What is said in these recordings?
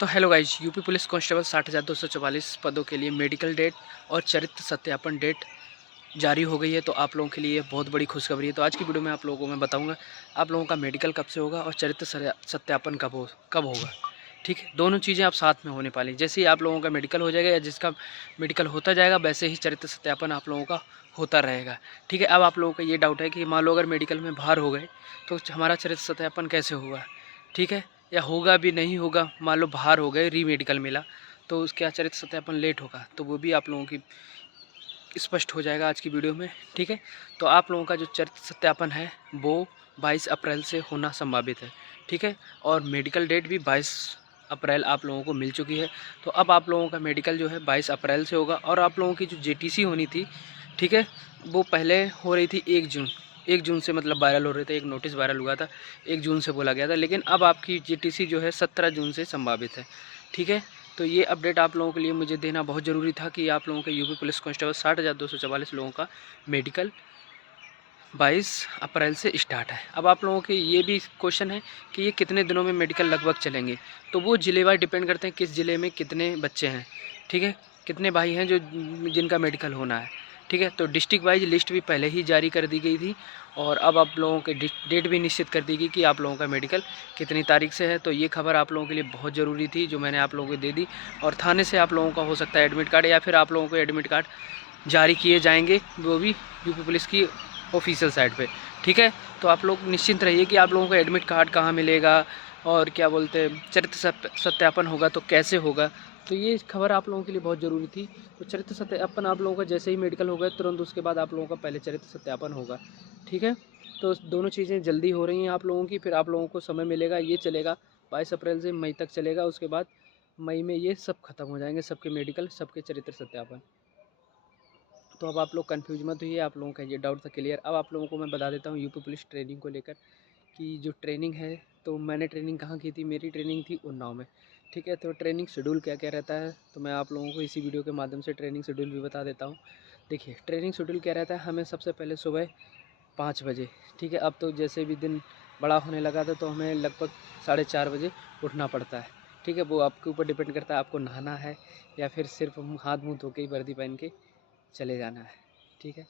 तो hello guys, UP police constable 60,244 पदों के लिए मेडिकल डेट और चरित्र सत्यापन डेट जारी हो गई है। तो आप लोगों के लिए बहुत बड़ी खुशखबरी है। तो आज की वीडियो में आप लोगों को मैं बताऊंगा आप लोगों का मेडिकल कब से होगा और चरित्र सत्यापन कब होगा। ठीक है, दोनों चीज़ें आप साथ में होने वाली। जैसे ही आप लोगों का मेडिकल हो जाएगा या जिसका मेडिकल होता जाएगा, वैसे ही चरित्र सत्यापन आप लोगों का होता रहेगा। ठीक है, अब आप लोगों का ये डाउट है कि मान लो अगर मेडिकल में बाहर हो गए तो हमारा चरित्र सत्यापन कैसे होगा। ठीक है, या होगा भी नहीं होगा, मान लो बाहर हो गए, री मेडिकल मिला तो उसके चरित्र सत्यापन लेट होगा, तो वो भी आप लोगों की स्पष्ट हो जाएगा आज की वीडियो में। ठीक है, तो आप लोगों का जो चरित्र सत्यापन है वो 22 अप्रैल से होना संभावित है। ठीक है, और मेडिकल डेट भी 22 अप्रैल आप लोगों को मिल चुकी है। तो अब आप लोगों का मेडिकल जो है 22 अप्रैल से होगा। और आप लोगों की जो जेटीसी होनी थी, ठीक है, वो पहले हो रही थी 1 जून। 1 जून से मतलब वायरल हो रहे थे, एक नोटिस वायरल हुआ था, 1 जून से बोला गया था। लेकिन अब आपकी जेटीसी जो है 17 जून से संभावित है। ठीक है, तो ये अपडेट आप लोगों के लिए मुझे देना बहुत ज़रूरी था कि आप लोगों के यूपी पुलिस कांस्टेबल 60,244 लोगों का मेडिकल 22 अप्रैल से स्टार्ट है। अब आप लोगों के ये भी क्वेश्चन है कि ये कितने दिनों में मेडिकल लगभग चलेंगे। तो वो ज़िले वाइज डिपेंड करते हैं किस ज़िले में कितने बच्चे हैं। ठीक है, कितने भाई हैं जो जिनका मेडिकल होना है। ठीक है, तो डिस्ट्रिक्ट वाइज लिस्ट भी पहले ही जारी कर दी गई थी और अब आप लोगों के डेट भी निश्चित कर दी गई कि आप लोगों का मेडिकल कितनी तारीख से है। तो ये खबर आप लोगों के लिए बहुत ज़रूरी थी जो मैंने आप लोगों को दे दी। और थाने से आप लोगों का हो सकता है एडमिट कार्ड, या फिर आप लोगों को एडमिट कार्ड जारी किए जाएंगे, वो भी यूपी पुलिस की ऑफिशियल साइट पे। ठीक है, तो आप लोग निश्चिंत रहिए कि आप लोगों को एडमिट कार्ड कहाँ मिलेगा और क्या बोलते हैं चरित्र सत्यापन होगा तो कैसे होगा। तो ये खबर आप लोगों के लिए बहुत ज़रूरी थी। तो चरित्र सत्यापन आप लोगों का जैसे ही मेडिकल होगा तुरंत उसके बाद आप लोगों का पहले चरित्र सत्यापन होगा। ठीक है, तो दोनों चीज़ें जल्दी हो रही हैं आप लोगों की। फिर आप लोगों को समय मिलेगा, ये चलेगा 22 अप्रैल से मई तक चलेगा। उसके बाद मई में ये सब खत्म हो जाएंगे, सबके मेडिकल, सबके चरित्र सत्यापन। तो अब आप लोग कंफ्यूज मत होइए, आप लोगों का ये डाउट था क्लियर। अब आप लोगों को मैं बता देता हूँ यूपी पुलिस ट्रेनिंग को लेकर कि जो ट्रेनिंग है, तो मैंने ट्रेनिंग कहाँ की थी, मेरी ट्रेनिंग थी उन्नाव में। ठीक है, तो ट्रेनिंग शेड्यूल क्या क्या रहता है तो मैं आप लोगों को इसी वीडियो के माध्यम से ट्रेनिंग शेड्यूल भी बता देता हूँ। देखिए, ट्रेनिंग शेड्यूल क्या रहता है, हमें सबसे पहले सुबह 5 बजे, ठीक है, अब तो जैसे भी दिन बड़ा होने लगा था तो हमें लगभग 4:30 बजे उठना पड़ता है। ठीक है, वो आपके ऊपर डिपेंड करता है आपको नहाना है या फिर सिर्फ हाथ मुँह धो के ही वर्दी पहन के चले जाना है। ठीक है,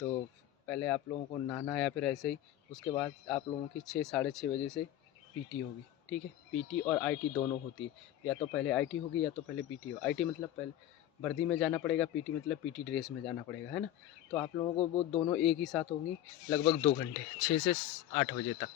तो पहले आप लोगों को नहाना है या फिर ऐसे ही। उसके बाद आप लोगों की 6 साढ़े 6 बजे से पीटी होगी। ठीक है, पीटी और आईटी दोनों होती है, या तो पहले आईटी होगी या तो पहले पीटी हो। आईटी मतलब पहले वर्दी में जाना पड़ेगा, पीटी मतलब पीटी ड्रेस में जाना पड़ेगा, है ना। तो आप लोगों को वो दोनों एक ही साथ होंगी लगभग 2 घंटे, 6 से 8 बजे तक।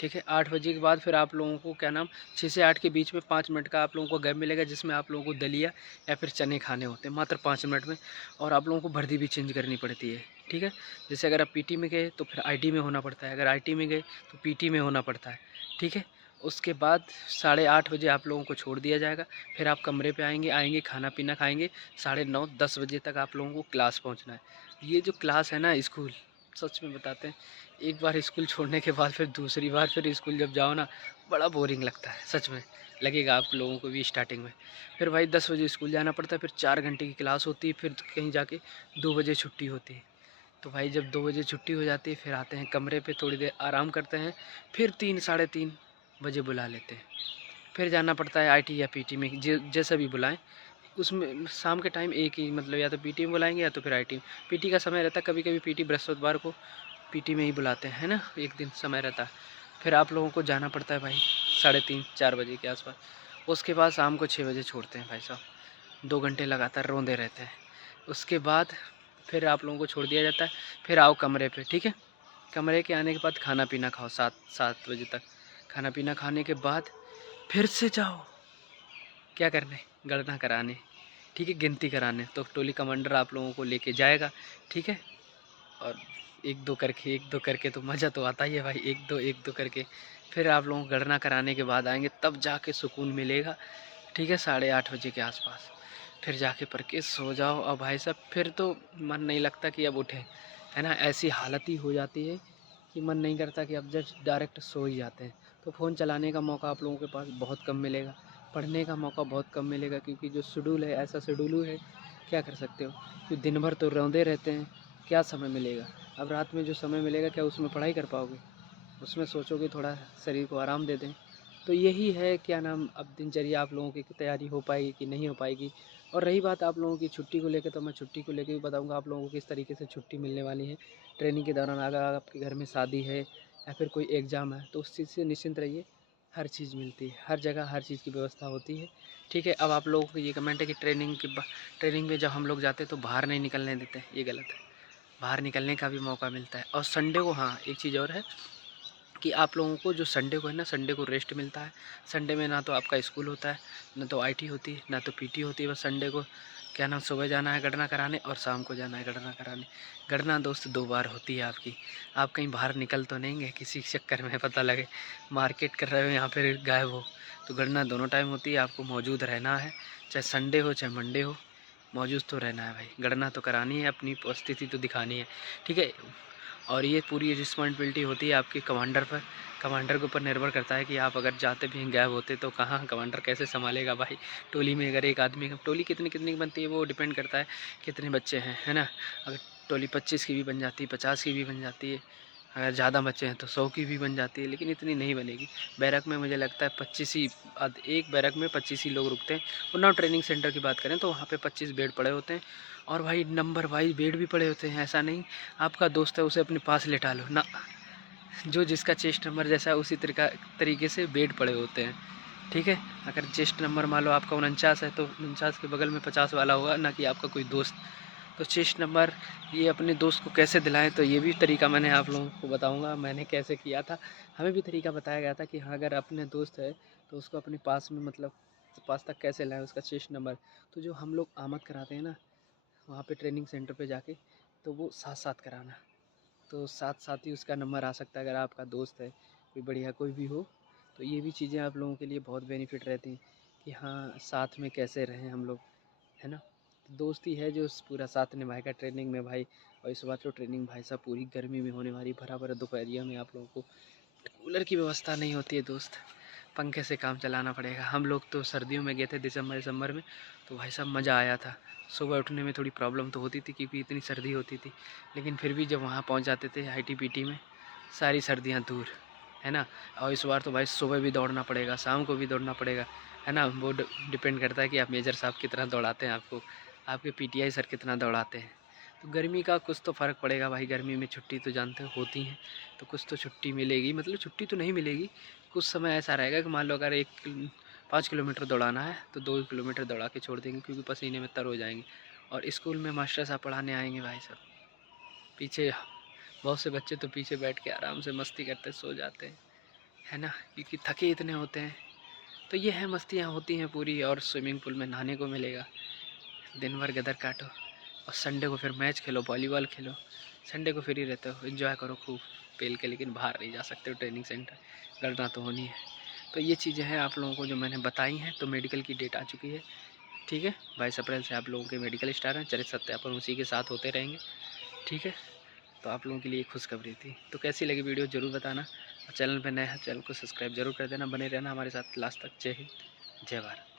ठीक है, 8 बजे के बाद फिर आप लोगों को क्या नाम 6 से 8 के बीच में 5 मिनट का आप लोगों को गैप मिलेगा, जिसमें आप लोगों को दलिया या फिर चने खाने होते हैं मात्र 5 मिनट में। और आप लोगों को वर्दी भी चेंज करनी पड़ती है। ठीक है, जैसे अगर आप पीटी में गए तो फिर आईटी में होना पड़ता है, अगर आईटी में गए तो पीटी में होना पड़ता है। ठीक है, उसके बाद 8:30 बजे आप लोगों को छोड़ दिया जाएगा। फिर आप कमरे पे आएंगे खाना पीना खाएंगे। 9:30 10 बजे तक आप लोगों को क्लास पहुंचना है। ये जो क्लास है ना, स्कूल, सच में बताते हैं, एक बार स्कूल छोड़ने के बाद फिर दूसरी बार फिर स्कूल जब जाओ ना, बड़ा बोरिंग लगता है। सच में लगेगा आप लोगों को भी स्टार्टिंग में। फिर भाई 10 बजे स्कूल जाना पड़ता है, फिर 4 घंटे की क्लास होती है, फिर कहीं जाके 2 बजे छुट्टी होती है। तो भाई जब 2 बजे छुट्टी हो जाती है फिर आते हैं कमरे पे, थोड़ी देर आराम करते हैं, फिर 3 साढ़े 3 बजे बुला लेते हैं। फिर जाना पड़ता है आईटी या पीटी में, जैसा भी बुलाएं। उसमें शाम के टाइम एक ही मतलब, या तो पीटी में बुलाएंगे या तो फिर आईटी में। पीटी का समय रहता है, कभी कभी पीटी बृहस्पतिवार को पीटी में ही बुलाते हैं ना, एक दिन समय रहता है। फिर आप लोगों को जाना पड़ता है भाई 3:30 4 बजे के आसपास। उसके बाद शाम को 6 बजे छोड़ते हैं भाई साहब। 2 घंटे लगातार रोंदे रहते हैं। उसके बाद फिर आप लोगों को छोड़ दिया जाता है। फिर आओ कमरे पे। ठीक है, कमरे के आने के बाद खाना पीना खाओ 7 बजे तक। खाना पीना खाने के बाद फिर से जाओ क्या करने, गणना कराने। ठीक है, गिनती कराने। तो टोली कमांडर आप लोगों को लेके जाएगा। ठीक है, और एक दो करके तो मज़ा तो आता ही है भाई, एक दो करके। फिर आप लोगों को गणना कराने के बाद आएंगे, तब जाके सुकून मिलेगा। ठीक है, 8:30 बजे के आसपास फिर जाके पढ़ के सो जाओ। अब भाई साहब फिर तो मन नहीं लगता कि अब उठें, है ना। ऐसी हालत ही हो जाती है कि मन नहीं करता कि अब जस्ट डायरेक्ट सो ही जाते हैं। तो फ़ोन चलाने का मौका आप लोगों के पास बहुत कम मिलेगा, पढ़ने का मौका बहुत कम मिलेगा, क्योंकि जो शेड्यूल है ऐसा शेड्यूल है, क्या कर सकते हो कि दिन भर तो रौंदे रहते हैं, क्या समय मिलेगा। अब रात में जो समय मिलेगा क्या उसमें पढ़ाई कर पाओगे, उसमें सोचोगे थोड़ा शरीर को आराम दे दें, तो यही है क्या नाम, अब दिनचर्या आप लोगों की तैयारी हो पाएगी कि नहीं हो पाएगी। और रही बात आप लोगों की छुट्टी को लेकर, तो मैं छुट्टी को लेकर भी बताऊंगा आप लोगों को किस तरीके से छुट्टी मिलने वाली है ट्रेनिंग के दौरान। अगर आपके घर में शादी है या फिर कोई एग्ज़ाम है तो उस चीज़ से निश्चिंत रहिए, हर चीज़ मिलती है, हर जगह हर चीज़ की व्यवस्था होती है। ठीक है, अब आप लोगों को ये कमेंट है कि ट्रेनिंग में जब हम लोग जाते हैं तो बाहर नहीं निकलने देते हैं, ये गलत है। बाहर निकलने का भी मौका मिलता है। और संडे को, हाँ एक चीज़ और है कि आप लोगों को जो संडे को है ना, संडे को रेस्ट मिलता है। संडे में ना तो आपका स्कूल होता है, ना तो आईटी होती है, ना तो पीटी होती है। बस संडे को क्या नाम, सुबह जाना है गणना कराने और शाम को जाना है गणना कराने। गणना दोस्त 2 बार होती है आपकी। आप कहीं बाहर निकल तो नहीं गए किसी चक्कर में, पता लगे मार्केट कर रहे हो यहाँ पर गायब हो। तो गणना दोनों टाइम होती है, आपको मौजूद रहना है, चाहे संडे हो चाहे मंडे हो, मौजूद तो रहना है भाई। गणना तो करानी है, अपनी उपस्थिति तो दिखानी है। ठीक है, और ये पूरी रिस्पॉन्सिबिलिटी होती है आपके कमांडर पर। कमांडर के ऊपर निर्भर करता है कि आप अगर जाते भी गायब होते तो कहाँ कमांडर कैसे संभालेगा भाई। टोली में अगर एक आदमी, टोली कितनी कितनी बनती है वो डिपेंड करता है कितने बच्चे हैं, है ना। अगर टोली 25 की भी बन जाती है, 50 की भी बन जाती है, अगर ज़्यादा बच्चे हैं तो 100 की भी बन जाती है, लेकिन इतनी नहीं बनेगी। बैरक में मुझे लगता है 25 ही, एक बैरक में 25 ही लोग रुकते हैं। और ना ट्रेनिंग सेंटर की बात करें तो वहाँ पे 25 बेड पड़े होते हैं। और भाई नंबर वाइज बेड भी पड़े होते हैं, ऐसा नहीं आपका दोस्त है उसे अपने पास लेटा लो ना। जो जिसका चेस्ट नंबर जैसा है उसी तरीके से बेड पड़े होते हैं। ठीक है, अगर चेस्ट नंबर मान लो आपका 49 है तो 49 के बगल में 50 वाला होगा, ना कि आपका कोई दोस्त। तो चेस्ट नंबर ये अपने दोस्त को कैसे दिलाएं, तो ये भी तरीका मैंने आप लोगों को बताऊंगा मैंने कैसे किया था। हमें भी तरीका बताया गया था कि हाँ अगर अपने दोस्त है तो उसको अपने पास में, मतलब पास तक कैसे लाएं उसका चेस्ट नंबर। तो जो हम लोग आमद कराते हैं ना वहाँ पे ट्रेनिंग सेंटर पे जाके, तो वो साथ साथ कराना। तो साथ साथ ही उसका नंबर आ सकता है अगर आपका दोस्त है कोई बढ़िया कोई भी हो। तो ये भी चीज़ें आप लोगों के लिए बहुत बेनिफिट रहती हैं कि हाँ साथ में कैसे रहें हम लोग, है ना। तो दोस्ती है जो पूरा साथ निभाएगा ट्रेनिंग में भाई। और इस बार तो ट्रेनिंग भाई साहब पूरी गर्मी में होने वाली, भरा भरा दोपहरिया में आप लोगों को कूलर की व्यवस्था नहीं होती है दोस्त, पंखे से काम चलाना पड़ेगा। हम लोग तो सर्दियों में गए थे दिसंबर में, तो भाई साहब मज़ा आया था। सुबह उठने में थोड़ी प्रॉब्लम तो होती थी क्योंकि इतनी सर्दी होती थी, लेकिन फिर भी जब वहाँ पहुँच जाते थे आईटीबीटी में, सारी सर्दियाँ दूर, है ना। और इस बार तो भाई सुबह भी दौड़ना पड़ेगा, शाम को भी दौड़ना पड़ेगा, है ना। वो डिपेंड करता है कि आप मेजर साहब कितना दौड़ाते हैं आपको, आपके पीटीआई सर कितना दौड़ाते हैं। तो गर्मी का कुछ तो फ़र्क पड़ेगा भाई। गर्मी में छुट्टी तो जानते हो होती हैं, तो कुछ तो छुट्टी मिलेगी, मतलब छुट्टी तो नहीं मिलेगी। कुछ समय ऐसा रहेगा कि मान लो अगर 5 किलोमीटर दौड़ाना है तो 2 किलोमीटर दौड़ा के छोड़ देंगे क्योंकि पसीने में तर हो जाएंगे। और स्कूल में मास्टर साहब पढ़ाने आएंगे भाई साहब, पीछे बहुत से बच्चे तो पीछे बैठ के आराम से मस्ती करते सो जाते हैं, है ना, क्योंकि थके इतने होते हैं। तो ये है, मस्तियाँ होती हैं पूरी। और स्विमिंग पूल में नहाने को मिलेगा, दिन भर गदर काटो। और संडे को फिर मैच खेलो, वॉलीबॉल खेलो। संडे को फ्री रहते हो, एंजॉय करो खूब पेल के, लेकिन बाहर नहीं जा सकते हो ट्रेनिंग सेंटर, गणना तो होनी है। तो ये चीज़ें हैं आप लोगों को जो मैंने बताई हैं। तो मेडिकल की डेट आ चुकी है, ठीक है। 22 अप्रैल से आप लोगों के मेडिकल स्टार्ट हैं, चरित्र सत्यापन उसी के साथ होते रहेंगे, ठीक है। तो आप लोगों के लिए खुशखबरी थी। तो कैसी लगी वीडियो ज़रूर बताना, और चैनल पर नए हैं चैनल को सब्सक्राइब जरूर कर देना, बने रहना हमारे साथ लास्ट तक। जय हिंद, जय भारत।